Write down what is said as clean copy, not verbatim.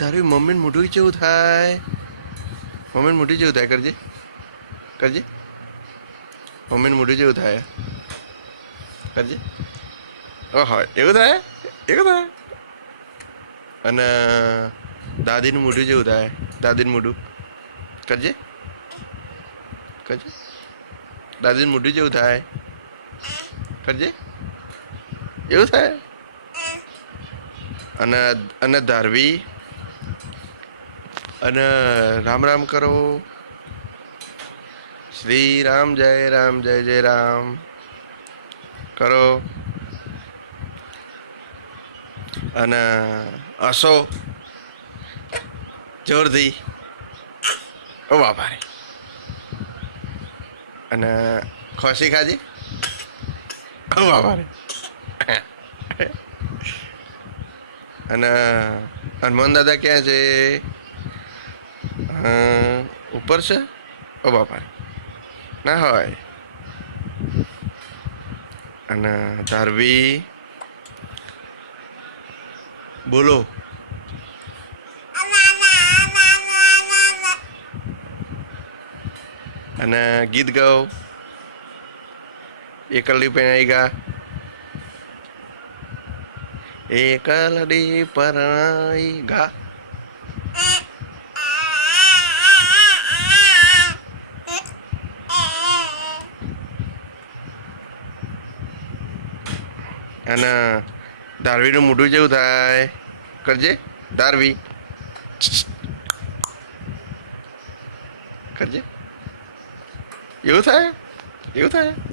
તારું મમ્મીને મોઢું કેવું થાય? મમ્મીને મોઢું જેવું થાય, કરજે કરજે. મમ્મીને મોઢું જેવું થાય, કરજે. ઓહો, એવું થાય, એવું થાય. અને દાદીનું મોઢું જેવું થાય, દાદીનું મોઢું કરજે કરજે. દાદીનું મોઢું જેવું થાય, કરજે. એવું થાય. અને અને ધારવી અને રામ રામ કરો. શ્રી રામ જય જય રામ કરો. અને હસો જોરથી. ઓ બાપા રે. અને ખોસી ખાજી. ઓ બાપા રે. અને હનુમાન દાદા ક્યાં છે? ઉપર છે. ઓ બાપા ના હોય. અને ધારવી બોલો. અને ગીત ગાઓ. એકલી પહેણાઈ ગા. એકલડી પરણાઈ ગા. અને ધારવીનું મોઢું જેવું થાય, કરજે. ધારવી કરજે. એવું થાય, એવું થાય.